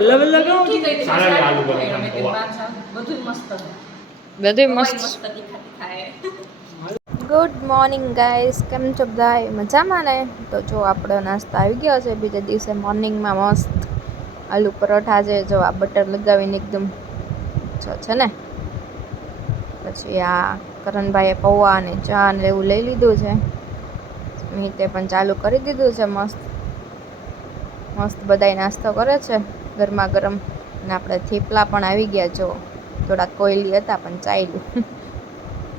Level લગાવો સારા આલુ બરાબર બધું મસ્ત. ગુડ મોર્નિંગ ગાઈસ, કેમ છો બધા? મજામાં ને? તો જો આપણો નાસ્તો આવી ગયો છે. બીજા દિવસે મોર્નિંગમાં મસ્ત આલુ પરોઠા છે, જો આ બટર લગાવીને એકદમ છે ને. પછી આ કરણભાઈએ પૌવા અને ચા ને એવું લઈ લીધું છે. સ્મિતે પણ ચાલુ કરી દીધું છે. મસ્ત મસ્ત બધાય નાસ્તો કરે છે ગરમા ગરમ. અને આપણે થેપલા પણ આવી ગયા, જો થોડાક કોયલી હતા પણ ચાલ્યું.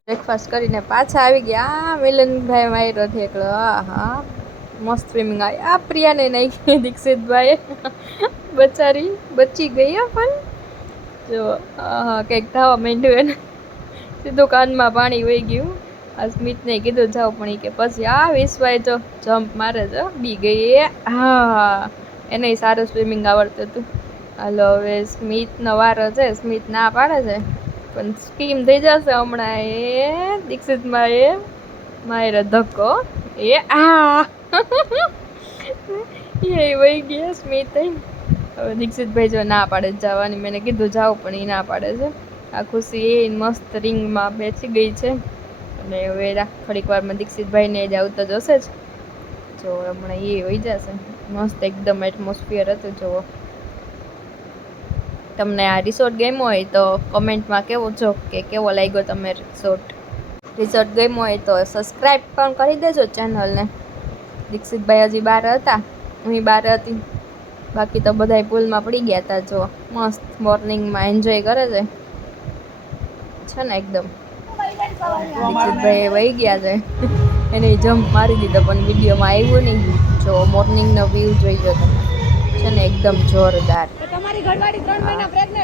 બ્રેકફાસ્ટ કરીને પાછા આવી ગયા. આ મિલનભાઈ માર્યો ઠેકડો. હા મસ્ત સ્વિમિંગ આવી. આ પ્રિયાને નાખી દીક્ષિતભાઈ, બચારી બચી ગઈ પણ જો કંઈક થવા માંડ્યું એને, સીધું કાનમાં પાણી વહી ગયું. આ સ્મિતને કીધું જાઓ, પણ એ કે પછી આ વિશ્વાય જો જમ્પ મારે છે, બી ગઈ. હા એને સારું સ્વિમિંગ આવડતું હતું. હાલો હવે સ્મિતનો વારો છે. સ્મિત ના પાડે છે પણ સ્કીમ થઈ જશે હમણાં. એ દીક્ષિતમાં એ મારે ધક્કો. એ આ એ વહી ગયા સ્મિત. હવે દીક્ષિતભાઈ જો ના પાડે જવાની, મેં કીધું જાઓ પણ એ ના પાડે છે. આ ખુશી એ મસ્ત રિંગમાં બેસી ગઈ છે. અને હવે થોડીક વારમાં દીક્ષિતભાઈને જ આવતો જશે જ. જો હમણાં એ વહી જશે. મસ્ત એકદમ એટમોસ્ફિયર હતું. જુઓ, તમને આ રિસોર્ટ ગમ્યો હોય તો કમેન્ટમાં કહેવો છો કે કેવો લાગ્યો તમે રિસોર્ટ ગમ્યો હોય તો સબસ્ક્રાઈબ પણ કરી દેજો ચેનલને. દીક્ષિતભાઈ હજી બહાર હતા, હું બહાર હતી, બાકી તો બધા પુલમાં પડી ગયા હતા. જો મસ્ત મોર્નિંગમાં એન્જોય કરે છે ને એકદમ. દીક્ષિતભાઈ વહી ગયા છે, એને જમ્પ મારી દીધો પણ વિડીયોમાં આવ્યું નહીં. જો મોર્નિંગનો વ્યૂ જોઈ લો તમે, છે ને એકદમ જોરદાર.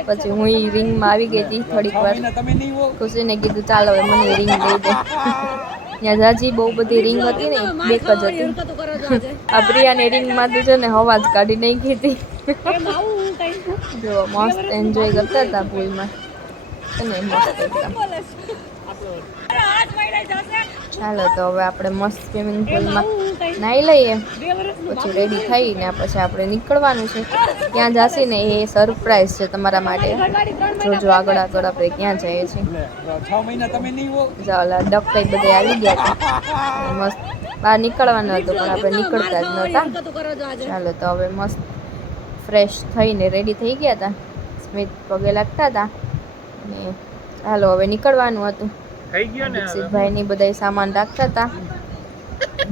પછી હું રિંગમાં આવી ગઈ હતી થોડીક વાર. ખુશીને કીધું ચાલો હવે મને રિંગ દઈ દે. ત્યાં જાજી બહુ બધી રિંગ હતી ને, બે જ હતી. આ પ્રિયાને રિંગમાં છે ને હવા જ કાઢી નાખી હતી. જો મસ્ત એન્જોય કરતા હતા પુલમાં, છે ને મસ્ત એકદમ. ચાલો તો હવે આપણે મસ્ત સ્વિમિંગ પુલમાં નાહી લઈએ, પછી રેડી થઈને પછી આપણે નીકળવાનું છે. ત્યાં જશે ને એ સરપ્રાઈઝ છે તમારા માટે. જોજો આગળ આગળ આપણે ક્યાં જઈએ છીએ. ચાલો ડક બધે આવી ગયા હતા. મસ્ત બહાર નીકળવાનું હતું પણ આપણે નીકળતા જ નહોતા. ચાલો તો હવે મસ્ત ફ્રેશ થઈને રેડી થઈ ગયા હતા. સ્મિત પગે લાગતા હતા અને ચાલો હવે નીકળવાનું હતું. દીક્ષિતભાઈની બધા સામાન રાખતા હતા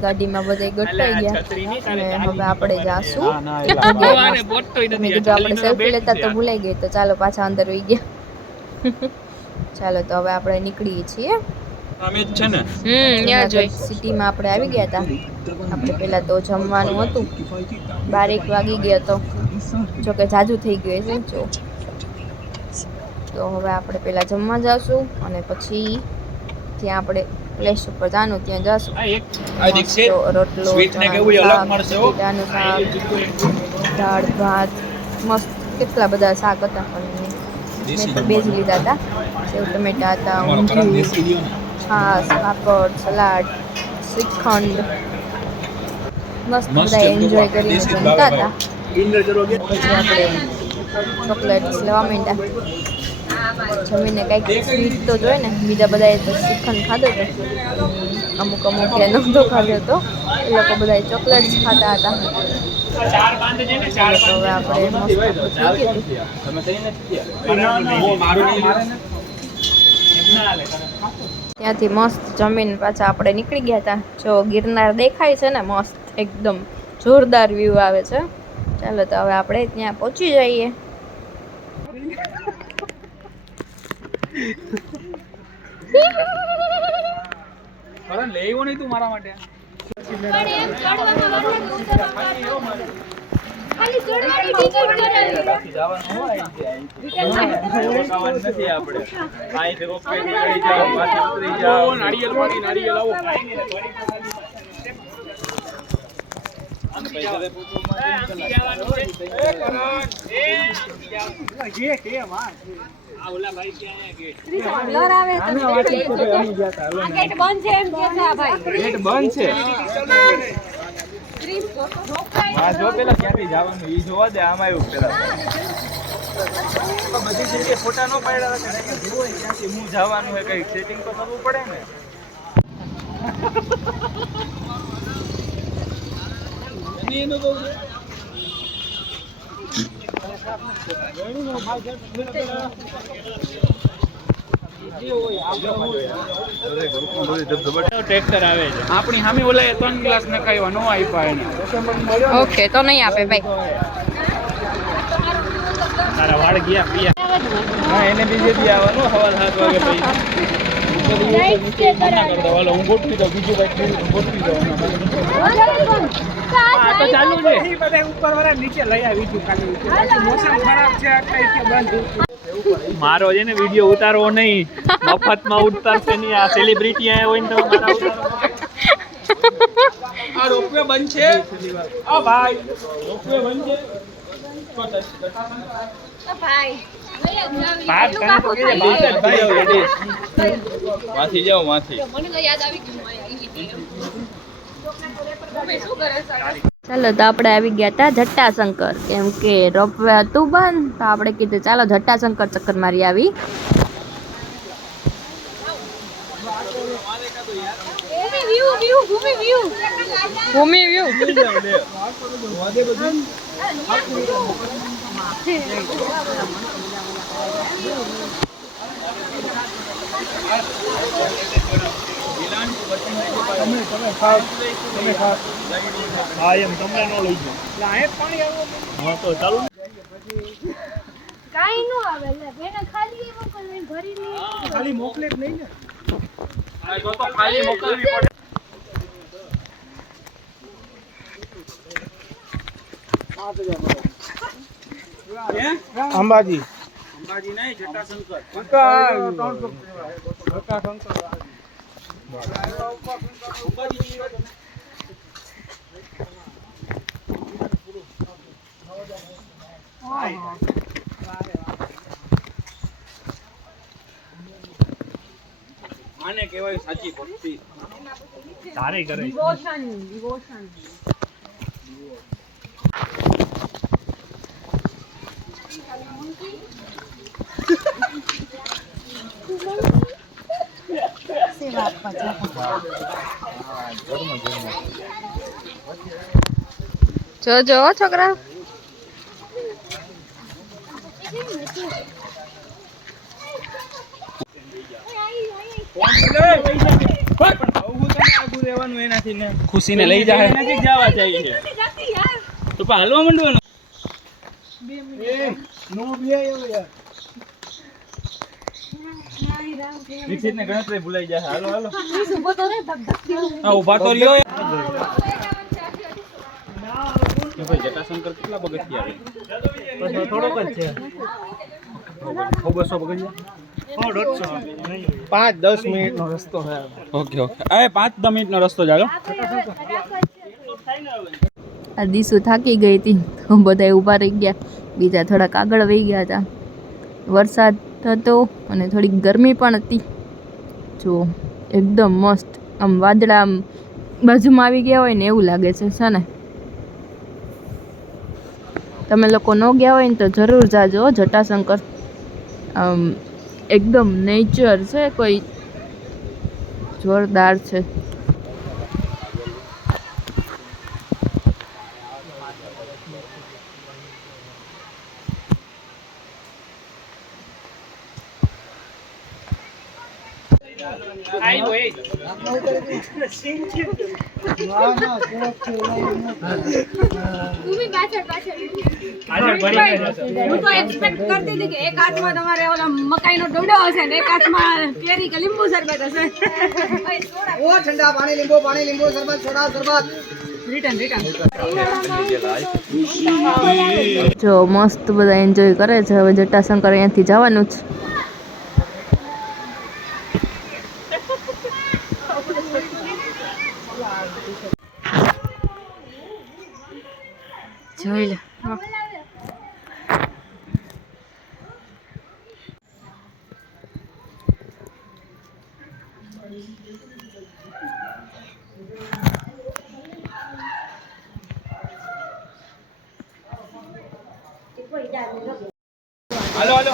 ગાડીમાં, બધા ગોઠવાઈ ગયા. અને હવે આપણે જાશું. મેં કીધું આપણે સેલ્ફી લેતા તો ભૂલાઈ ગઈ, તો ચાલો પાછા અંદર વહી ગયા. ચાલો તો હવે આપણે નીકળીએ છીએ. સિટીમાં આપણે આવી ગયા હતા. આપણે પહેલા તો જમવાનું હતું, 12 વાગી ગયો હતો, જોકે જાજુ થઈ ગયું છે. જો તો હવે આપણે પહેલા જમવા જઈશું અને પછી ત્યાં આપણે પ્લેસ ઉપર જવાનું, ત્યાં જઈશું. રોટલો, દાળ ભાત, મસ્ત કેટલા બધા શાક હતા પણ મેં તો બે જ લીધા હતા. સેવ ટમેટા હતા, ઊંધિયું, છાશ, પાપડ, સલાડ, શ્રીખંડ. મસ્ત બધા એન્જોય કરીને જમતા હતા. પછી આપણે ચોકલેટ્સ લેવા માંડ્યા. જમીને કંઈક સ્વીટ તો જોઈએ ને, બીજા બધાએ તો શ્રીખંડ ખાધો હતો, અમુક એ નહોતો ખાધો હતો. એ લોકો બધા ચોકલેટ્સ ખાતા હતા. તો હવે આપણે મસ્ત થઈ ગયું. ત્યાંથી મસ્ત જમીન પાછા આપણે નીકળી ગયા હતા. જો ગિરનાર દેખાય છે ને, મસ્ત એકદમ જોરદાર વ્યૂ આવે છે. ચાલો તો હવે આપણે ત્યાં પહોંચી જઈએ. લેવો નહીં તું મારા માટે. જો પેલા ક્યાંથી જવાનું ઈ જોવા દે. આમાં આવ્યું પેલા બધી જગ્યાએ ફોટા ન પાડ્યા હતા કે જેવું હોય ત્યાંથી હું જવાનું હોય કઈ સેટિંગ તો કરવું પડે ને. એનું બહુ ટ્રેક્ટર આવે છે આપણી સામે ઓલા 3 ગ્લાસ નખાવ્યા નો આપ્યા એને. ઓકે તો નહીં આપે ભાઈ. તારા વાળ ગયા પિયા. હા એને બીજે દી આવવાનું સવાર 7 વાગે પછી ના કરતો હાલો હું ગોઠવી દઉં બીજું કઈ ગોઠવી દઉં. આ તો ચાલુ છે એ બધા ઉપર વાળા નીચે લઈ આવી છું ખાલી મોસમ ખરાબ છે એટલે કે બંધ. મારો છે ને વિડિયો ઉતારવો નહીં મફતમાં ઉતારશે નહીં. આ સેલિબ્રિટી આયા હોય ને તો મારા ઉતારો. આ રોપવે બંધ છે આ ભાઈ રોપવે બંધ છે ભાઈ માથી જાઓ માથી. ચાલો તો આપણે આવી ગયા હતા જટ્ટાશંકર, કેમ કે રોપવે હતું બંધ તો આપણે કીધું ચાલો જટ્ટાશંકર ચક્કર મારી આવી. ભૂમિ વ્યૂ ખાલી મોકલે જ નહીં ને ખાલી મોકલવી પડે. અંબાજી અંબાજી નહીં જટાશંકર. આને કહેવાય સાચી ભક્તિ. તારે કરે ડિવોશન. જો છોકરા ખુશીને લઈ જાય નજીક જવા चाहिए તો પણ હાલવા માંડવાનું. વિકસિતને ગણતરી ભૂલાઈ જાય. હાલો હાલો હા ઊભા તો રહ્યો. ભાઈ જટાશંકર કેટલા પગથિયા આવે? થોડોક જ છે. 200 પગથિયા 5-10 મિનિટનો રસ્તો છે. ઓકે હવે 5-10 મિનિટનો રસ્તો ચાલો. આ દીસુ થાકી ગઈ હતી તો બધા ઊભા રહી ગયા, બીજા થોડાક આગળ વહી ગયા હતા. વરસાદ હતો અને થોડીક ગરમી પણ હતી. જો એકદમ મસ્ત આમ વાદળા આમ બાજુમાં આવી ગયા હોય ને એવું લાગે છે ને. તમે લોકો ન ગયા હોય ને તો જરૂર જાજો જટાશંકર. એકદમ નેચર છે, કોઈ જોરદાર છે. હું તો એક્સપેક્ટ કરતી હતી કે એક હાથમાં તમારે ઓલા મકાઈનો ડોડો હશે ને એક હાથમાં કેરી કે લીંબુ શરબત હશે. ઓ ઠંડા પાણી લીંબુ શરબત સોડા શરબત. જો મસ્ત બધા એન્જોય કરે છે. હવે જટાશંકર અહીંયાથી જવાનું જ. જોઈ લે હાલો હાલો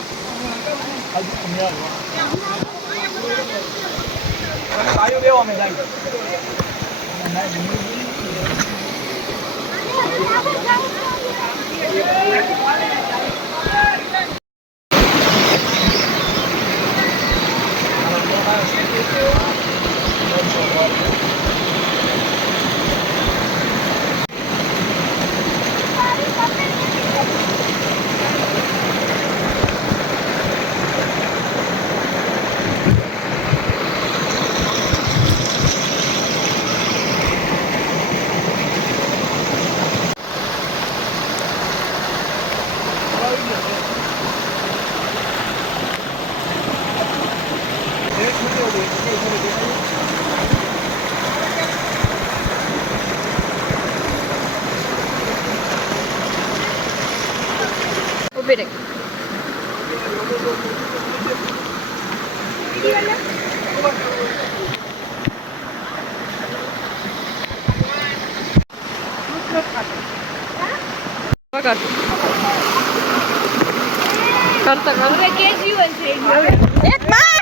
ઊભી રહે. હવે કે જીવન છે એક માં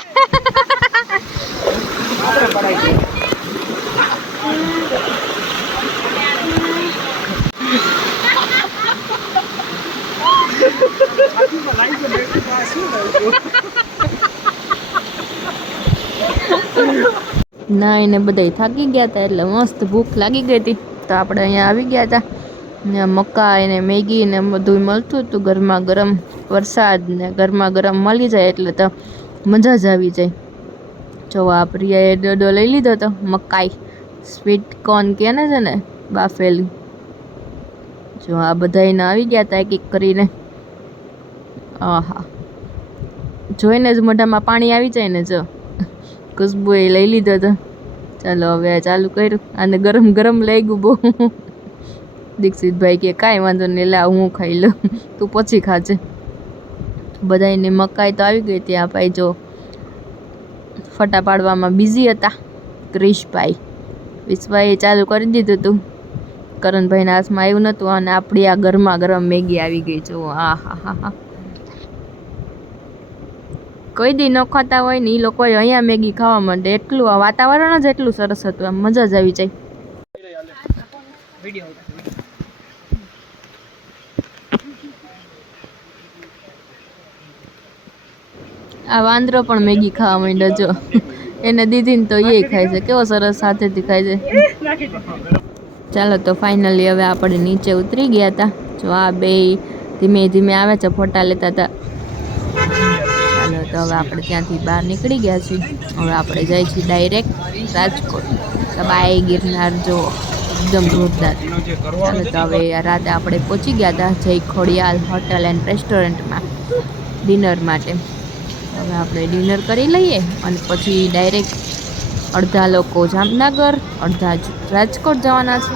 ના એને બધા થાકી ગયા હતા એટલે મસ્ત ભૂખ લાગી ગઈ હતી તો આપણે અહીંયા આવી ગયા હતા ને મકાઈ ને મેગી ને બધું મળતું હતું ગરમા ગરમ વરસાદ ને ગરમા ગરમ મળી જાય એટલે તો મજા જ આવી જાય. જો આ પ્રિયાએ ડોડો લઈ લીધો હતો મકાઈ સ્વીટ કોર્ન કહે ને છે ને બાફેલી. જો આ બધાને આવી ગયા હતા એક એક કરીને. આહા જોઈને જ મોઢામાં પાણી આવી જાય ને. જો ખુશ્બુએ લઈ લીધો હતો. ચાલો હવે ચાલુ કર્યું અને ગરમ ગરમ લાગ્યું બહુ. દીક્ષિતભાઈ કે કાંઈ વાંધો નહીં લા હું ખાઈ લઉં તું પછી ખાજે. બધાને મકાઈ તો આવી ગઈ હતી. આ ભાઈ જો ફટા પાડવામાં બિઝી હતા. ક્રિશભાઈ વિશ્વાએ ચાલુ કરી દીધું હતું. કરણભાઈના હાથમાં આવ્યું નહોતું અને આપણી આ ગરમા ગરમ મેગી આવી ગઈ. જો આ હા હા હા કોઈ દી ન ખાતા હોય ને એ લોકો અહીંયા મેગી ખાવા માંડે. એટલું આ વાતાવરણ જ એટલું સરસ હતું આમ મજા જ આવી જાય. આ વાંદરો પણ મેગી ખાવા માંડ્યો. જો એને દીધી ને તો એ ખાય છે. કેવો સરસ સાથેથી ખાય છે. ચાલો તો ફાઇનલી હવે આપણે નીચે ઉતરી ગયા હતા. જો આ બે ધીમે ધીમે આવે છે ફોટા લેતા હતા. ચાલો તો હવે આપણે ત્યાંથી બહાર નીકળી ગયા છીએ. હવે આપણે જઈએ છીએ ડાયરેક્ટ રાજકોટ. બાય ગિરનાર જો એકદમ જોરદાર. ચાલો તો હવે રાતે આપણે પહોંચી ગયા હતા જય ખોડિયાલ હોટલ એન્ડ રેસ્ટોરન્ટમાં ડિનર માટે. હવે આપણે ડિનર કરી લઈએ અને પછી ડાયરેક્ટ અડધા લોકો જામનગર અડધા રાજકોટ જવાના છે.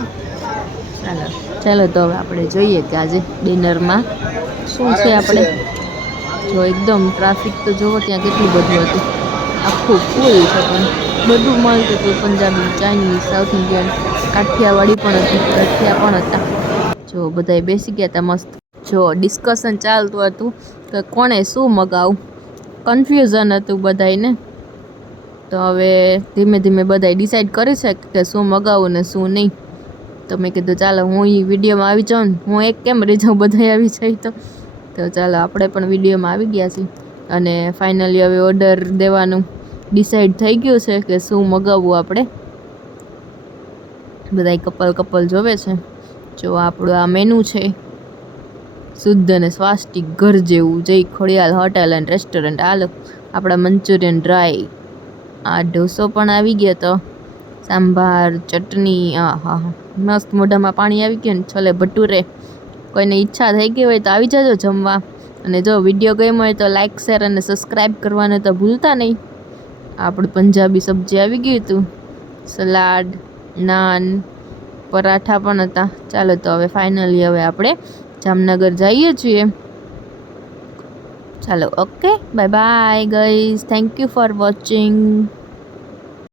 ચાલો તો હવે આપણે જોઈએ કે આજે ડિનરમાં શું છે. આપણે જો એકદમ ટ્રાફિક તો જુઓ ત્યાં કેટલું બધું હતું. આખું ફૂલ છે પણ બધું મળતું હતું. Punjabi Chinese South Indian Kathiyawadi પણ હતી કાઠિયા પણ હતા. જો બધાએ બેસી ગયા હતા મસ્ત. જો ડિસ્કશન ચાલતું હતું કે કોણે શું મગાવું. કન્ફ્યુઝન હતું બધાને. તો હવે ધીમે ધીમે બધાએ ડિસાઈડ કરી છે કે શું મગાવું ને શું નહીં. તો મેં કીધું ચાલો હું એ વિડીયોમાં આવી જાઉં ને હું એક કેમ રહી જાઉં બધા આવી જાય તો ચાલો આપણે પણ વિડીયોમાં આવી ગયા છીએ. અને ફાઇનલી હવે ઓર્ડર દેવાનું ડિસાઈડ થઈ ગયું છે કે શું મગાવવું આપણે. બધા કપલ જોવે છે. જો આપણું આ મેનુ છે શુદ્ધ અને સ્વાસ્ટિક ઘર જેવું જય ખોડિયાલ હોટલ એન્ડ રેસ્ટોરન્ટ. હાલો આપણા મંચુરિયન ડ્રાય. આ ઢોસો પણ આવી ગયો તો સાંભાર ચટણી. હા હા મસ્ત મોઢામાં પાણી આવી ગયું ને. છોલે ભટુરે. કોઈને ઈચ્છા થઈ ગઈ હોય તો આવી જજો જમવા. અને જો વિડીયો ગમ્યો હોય તો લાઇક શેર અને સબસ્ક્રાઈબ કરવાનું તો ભૂલતા નહીં. આપણું પંજાબી સબ્જી આવી ગયું હતું. સલાડ નાન પરાઠા પણ હતા. ચાલો તો હવે ફાઇનલી હવે આપણે જામનગર જઈએ છીએ. ચાલો okay bye bye guys. Thank you for watching.